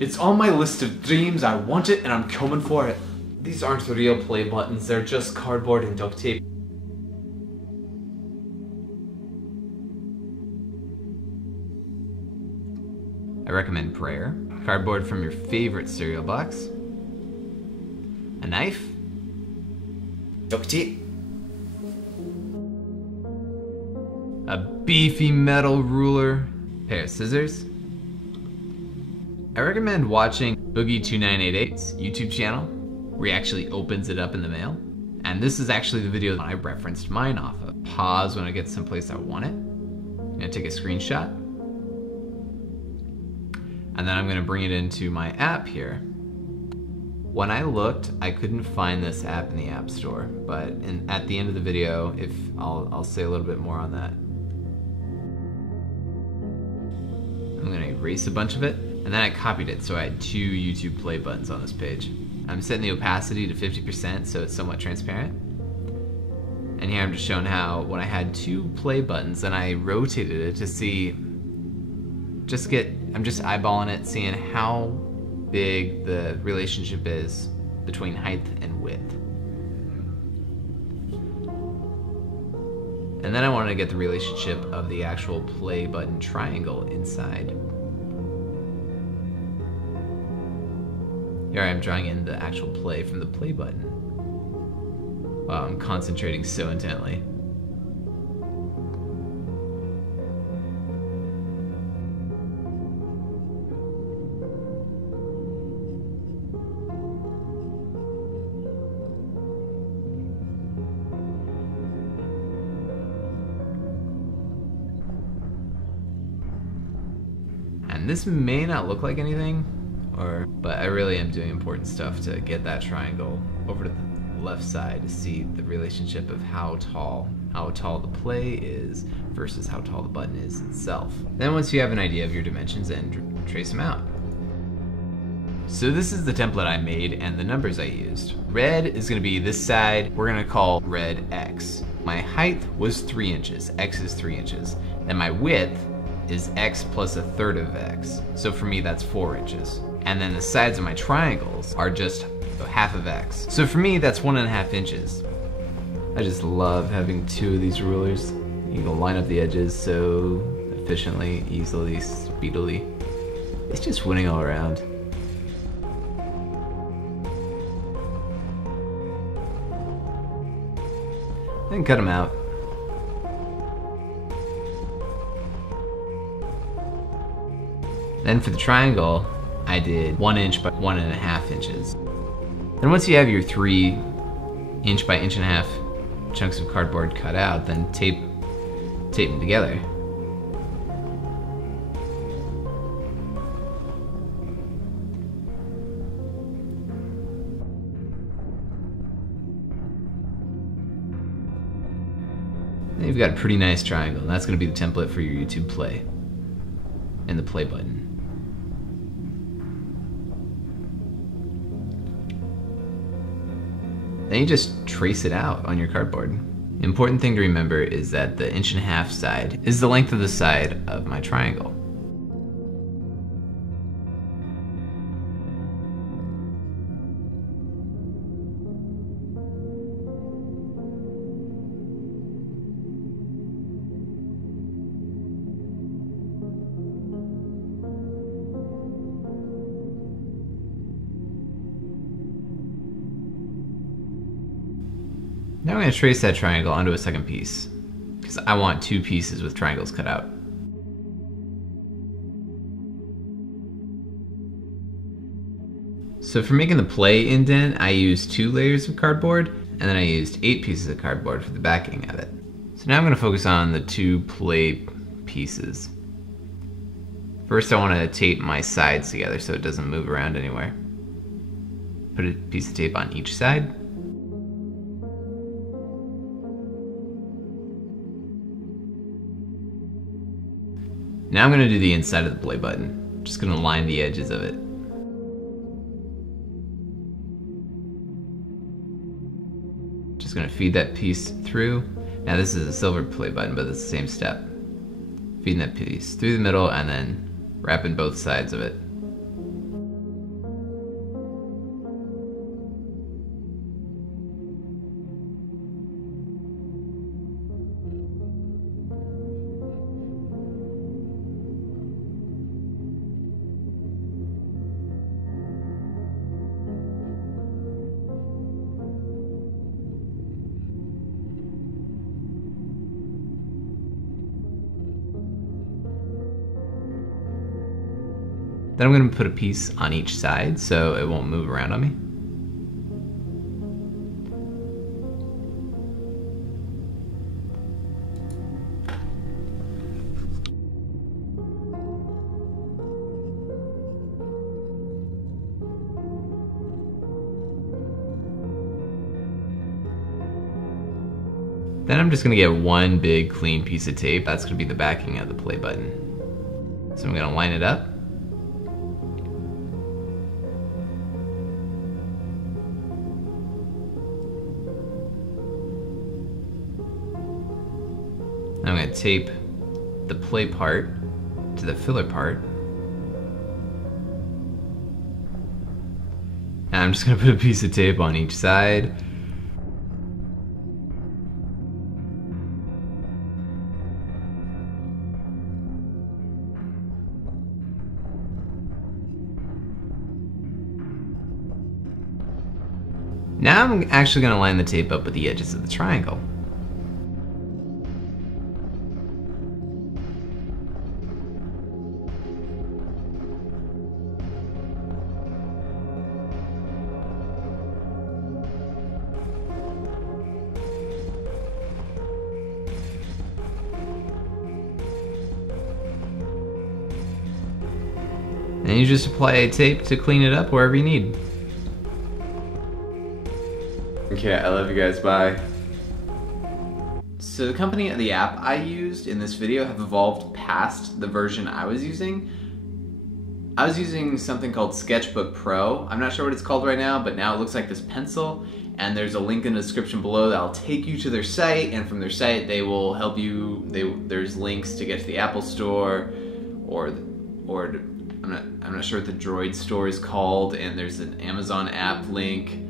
It's on my list of dreams. I want it and I'm coming for it. These aren't the real play buttons, they're just cardboard and duct tape. I recommend prayer, cardboard from your favorite cereal box, a knife, duct tape, a beefy metal ruler, pair of scissors. I recommend watching Boogie 2988's YouTube channel, where he actually opens it up in the mail. And this is actually the video that I referenced mine off of. Pause when I get someplace I want it. I'm gonna take a screenshot. And then I'm gonna bring it into my app here. When I looked, I couldn't find this app in the App Store, but at the end of the video, I'll say a little bit more on that. I'm gonna erase a bunch of it, and then I copied it, so I had 2 YouTube play buttons on this page. I'm setting the opacity to 50% so it's somewhat transparent. And here I'm just showing how when I had 2 play buttons, then I rotated it to see, I'm just eyeballing it, seeing how big the relationship is between height and width. And then I wanted to get the relationship of the actual play button triangle inside. Here I am drawing in the actual play from the play button. Wow, I'm concentrating so intently. And this may not look like anything, but I really am doing important stuff to get that triangle over to the left side to see the relationship of how tall the play is versus how tall the button is itself. Then once you have an idea of your dimensions, then trace them out. So this is the template I made and the numbers I used. Red is going to be this side. We're going to call red X. My height was 3 inches. X is 3 inches. Then my width is X plus 1/3 of X. So for me, that's 4 inches. And then the sides of my triangles are just 1/2 of X. So for me, that's 1.5 inches. I just love having 2 of these rulers. You can line up the edges so efficiently, easily, speedily. It's just winning all around. Then cut them out. Then for the triangle, I did 1 inch by 1.5 inches. Then once you have your 3 inch by 1.5 inch chunks of cardboard cut out, then tape them together. Then you've got a pretty nice triangle, and that's going to be the template for your YouTube play and the play button. Then you just trace it out on your cardboard. The important thing to remember is that the 1.5 inch side is the length of the side of my triangle. Now I'm going to trace that triangle onto a second piece, because I want 2 pieces with triangles cut out. So for making the play indent, I used 2 layers of cardboard, and then I used 8 pieces of cardboard for the backing of it. So now I'm going to focus on the 2 play pieces. First I want to tape my sides together so it doesn't move around anywhere. Put a piece of tape on each side. Now I'm going to do the inside of the play button. Just going to line the edges of it. Just going to feed that piece through. Now this is a silver play button, but it's the same step. Feeding that piece through the middle and then wrapping both sides of it. Then I'm going to put a piece on each side so it won't move around on me. Then I'm just gonna get one big clean piece of tape. That's gonna be the backing of the play button. So I'm gonna line it up. I'm gonna tape the play part to the filler part. And I'm just gonna put a piece of tape on each side. Now I'm actually going to line the tape up with the edges of the triangle. And you just apply tape to clean it up wherever you need. Okay, I love you guys, bye. So the company of the app I used in this video have evolved past the version I was using. I was using something called Sketchbook Pro. I'm not sure what it's called right now, but now it looks like this pencil, and there's a link in the description below that'll take you to their site, and from their site they will help you, there's links to get to the Apple Store, or I'm not sure what the Droid store is called, and there's an Amazon app link.